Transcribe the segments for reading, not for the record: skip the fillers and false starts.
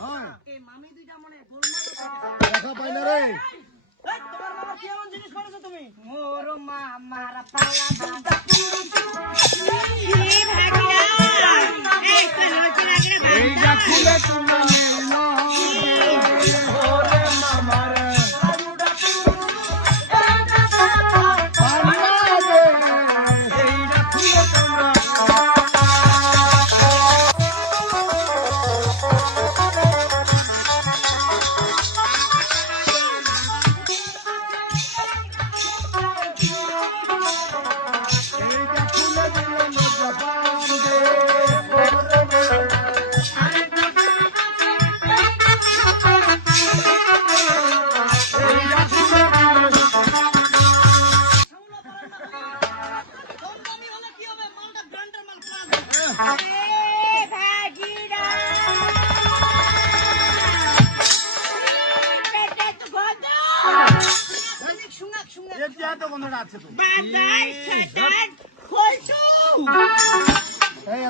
এই মামি দুইটা মনে গোলমাল দেখা পাই না রে। এই তোমার মামা কি এমন জিনিস করেছো তুমি? মোর মামার পালা দুটা এইটা খুলে তোমরা নিলো ওরে মামার এইটা খুলে তোমরা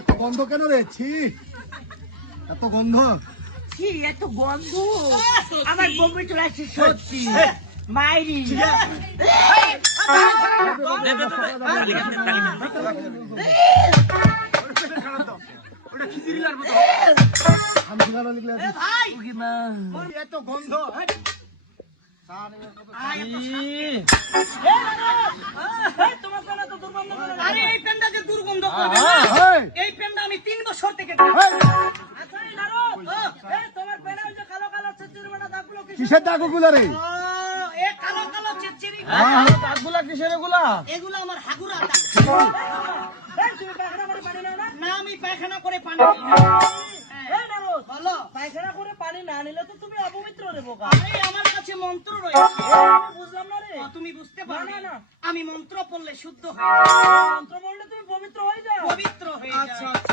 এত গন্ধ কেন রে? ছি, এত গন্ধ। এত গন্ধ আমার বমি চলে আসছে সত্যি মাইরি এত গন্ধ আরে এই পেনটা যে দুর্গন্ধ এই পেনটা আমি 3 বছর থেকে কিসের দাগ গুলো রে? কালো কালো চেচিরি দাগগুলা কিসের এগুলা? এগুলো আমার হাগুরা তুমি পায়খানা করে পানি নাও না? না আমি পায়খানা করে পানি বলো পায়খানা করে পানি না নিলে তো তুমি অপবিত্র রে বোকা। আরে আমার কাছে মন্ত্র রয়েছে বুঝলাম না রে। তুমি বুঝতে পারবে না আমি মন্ত্র পড়লে শুদ্ধ হয়ে যাই। মন্ত্র পড়লে তুমি পবিত্র হয়ে যাও। পবিত্র হয়ে যাও। আচ্ছা